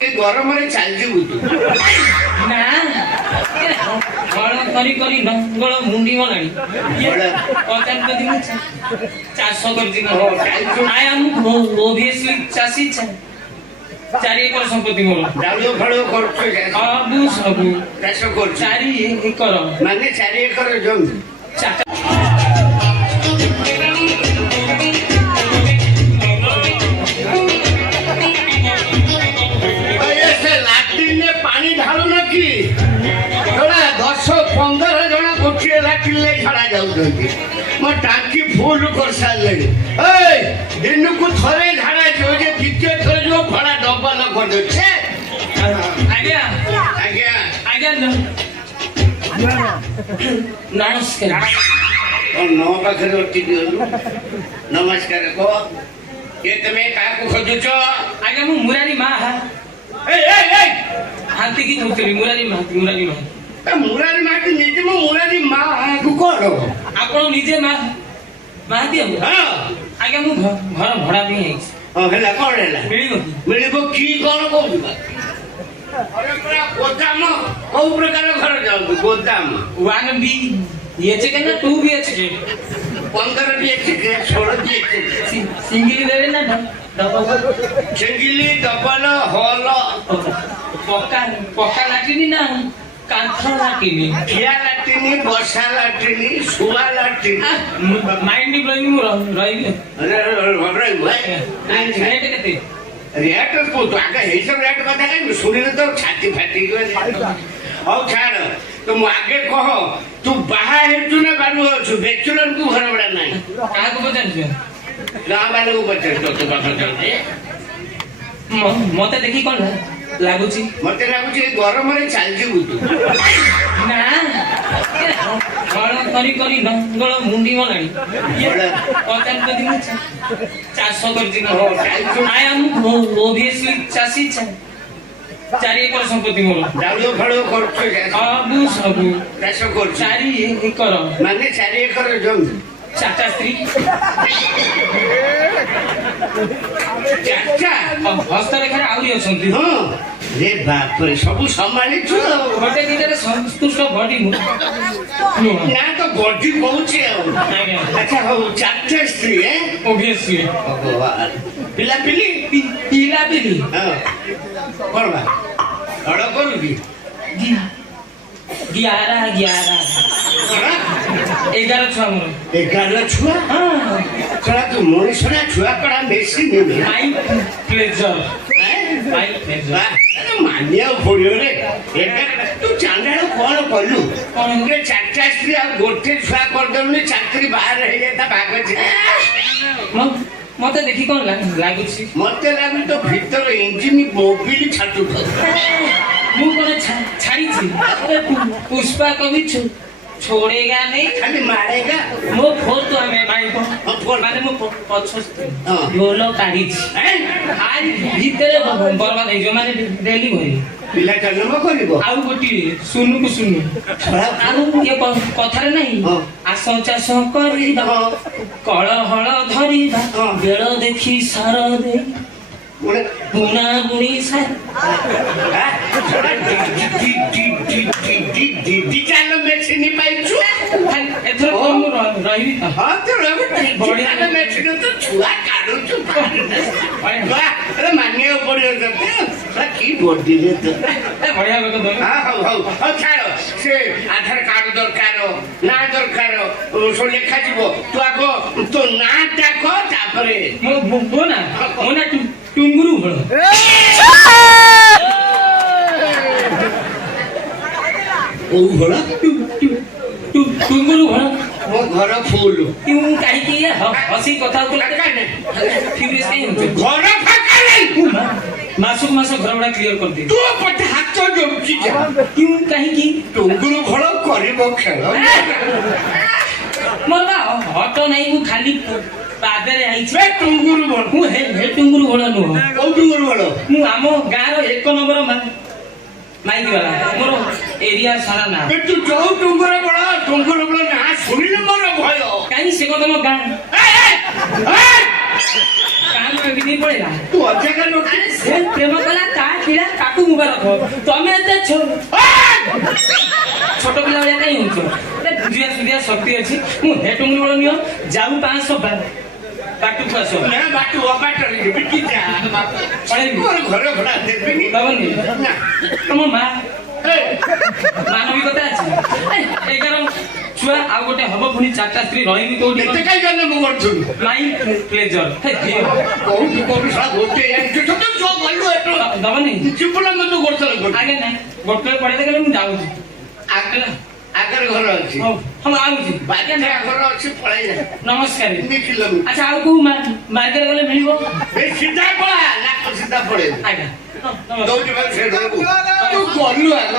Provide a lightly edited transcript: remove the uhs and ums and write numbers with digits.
गरम चलती ना करी करी नंगल मुंडी गलानी पचान कदी मु चाष करछि आई एम ओबियसली चासी चारि एकर संपत्ति मोर डालियो फळो करछु सब चाष कर चारि एकर माने 4 एकर जमी पानी ढालू न कि 10-15 जन गोटे लाट्रिन छड़ा जाऊँ मो टांकी फुल कर सारे दिन को थे झाड़ा जो द्वितीय थर जो भड़ा डबल कर दे आज्ञा आज्ञा आज्ञा नमस्कार नो पाखे अटकी नमस्कार कह ये तुम्हें क्या खोजुच आज्ञा मु मुरारी माँ हाथी की मुरारी मुरारी माटी निजे मो मुरारी माँ को कौन आपण निजे माँ माती हम आज्ञा मु घर भड़ा भी है हेला कौन हेला मिलिबो की कौन कहू अरे पूरा गोदाम कौ प्रकार घर जाऊ गोदाम 1 बी एचके ना 2 B HK 15 B HK 16 B HK single लेवे ना डबल सिंगल डबल हॉल पक्का पक्का लाटिनी ना कांथा लाटिनी किया लाटिनी बसा लाटिनी सुवा लाटिनी माइंड ब्लोइंग रही अरे भाई रेट केते रेट को तो आगे हे सब रेट कथा है सुनिले तो छाती फाटी गयो औ छाड़ तुम आगे कह तू बाहा हेतु ना बारू अछु बैचलर को घर बड़ा नहीं का को बचन छ गां वाले को बचन तो बात चलते मते देखि कोन लागुची मते लागुची गरम रे चालजी बुतु ना करी करी नंगल मुंडी गलानी पचान कदी मु चाष करछि आई एम ओबियसली चासी चारि एकर संपत्ति मोर डालियो फळो करछु सब चाष कर 4 एकर माने 4 एकर जमी 4टा स्त्री चाचा हस्तरेखा आउरी अछंती हां रे बाप रे सब संभाली छु गोटे दिनरे संतुष्ट बॉडी मु ना तो बॉडी पहुंचे अच्छा हो चाचा स्त्री है ओबियसली भगवान पिला पिली हां करबा अड़ करूबी 11 छुआ मोर 11 छुआ कड़ा तू मनुष्य छुआ कड़ा बेसी नहीं माय प्लेजर अरे मानिया पड़ियो रे तू चांडाल कौन कलु रे 4टा स्त्री आ गोटे छुआ कर दलु चाकरी बाहर रह जाता भाग मते देखि कोन लागुची मते लागु तो भीतर इंजिन मोबिल छाटु तो मु कोन छाड़ी छी पुष्पा कभी छोड़ेगा नहीं खाली मारेगा मो फोन तो हमें भाई को फोन माने मो पछस बोलो काढी छी आज भीतर बर्बाद हे जो माने डेली भरी पिला जन्म करिवो आउ गोटी सुनु को सुनु आउ ये कथारे नहीं आसो चाष करिबा कळ हळ धरिबा बेळ देखि सार दे बुना बुनी सार डिजिटल मेसिन पाइछु एथर कोन रही हां तो डिजिटल मेसिन तो छुआ काढु छु अरे मानियो पड़ियो तो की बॉडी रे तो बढ़िया बेको दो हां हां छाड़ो से आधार कार्ड दरकार ना दरकार सो लेखा जीवो तू आगो तो ना डाको तापरे मो ना टुंगुरु भलो ओ भला टुंगुरु भलो मो घर फुल तू काहे की हसी कथा को फिरिस नहीं होते घर फाका नहीं मासुक मास घर बड़ा क्लियर कर दे तू पटे हाथ जोड़ची जा क्यों काहे की टुंगुरु भल करिवो खेल मोरबा हट नहीं मु खाली बादरे आई बे टुंगुरु भल मु हे टुंगुरु भल नो ओ टुंगुरु भल मु आमो गार 1 नंबर माइक वाला मोर एरिया सारा ना बे तू जो टुंगुरु भल ना सुनिले मोर भय काई से को तम गां ए କାହାକୁ ଏମିତି ପଳେଇଲା ତୁ ଅଜାକା ନୋଟ ଆରେ ସେ ପ୍ରେମ କଲା ତା ପିଲା ତାକୁ ମୁବାରକ ତମେ ଏତେ ଛୋଟ ପିଲା ଭଳିଆ କାହିଁ ହଉଛ ବୁଝିବା ସୁଝିବା ଶକ୍ତି ଅଛି ମୁଁ ହେ ଟୁଙ୍ଗୁରି ବଳ ନିଅ ଯାଉ 500 ବାଟକୁ ଆସ ନା ବାଟୁ ଅବାଟରେ ଯିବି କି ଯା ପଳେଇବି ମୋର ଘର ଭଡ଼ା ଦେବିନି ଦବନି ନା ତମ ମା ଏ, ମାନବିକତା ଅଛି 11 ଛୁଆ ଆଉ ଗୋଟେ ହବ ପୁଣି 4ଟା ସ୍ତ୍ରୀ ରହିବି କୋଉଠି ଏତେ କାହିଁ ଜନ୍ମ କରୁଛୁ ମାଇ ପ୍ଲେଜର କୋଉଠୁ କୋଉଠୁ ସାରା ଗୋଟେ ଜାଣିଛୁ ତ ଯୋଉ ଗଲୁ ଏଠୁ ଦବନି ଜୀବନ ମତେ ଗୋଡତଳ କରୁ ଆଜ୍ଞା ନାଇଁ ଗୋଟେ ପଳେଇ ଦେଲେ ମୁଁ ଯାଉଛି ଆଗରେ ଘର ଅଛି ହଉ ହଁ ଆଉଛି ବାଜା ଘର ଅଛି ପଳେଇ ଯା ନମସ୍କାର ଦେଖିଲ ଆଚ୍ଛା ଆଉ କୋଉ ମାର୍କେଟ ଗଲେ ମିଳିବ ସିଧା ପଳା ନାକ ସିଧା ପଳେଇ ଆଜ୍ଞା ନମସ୍କାର ଦଉଛୁ ଭାଇ ସେ ତୁ ଗଲୁ ଆଗ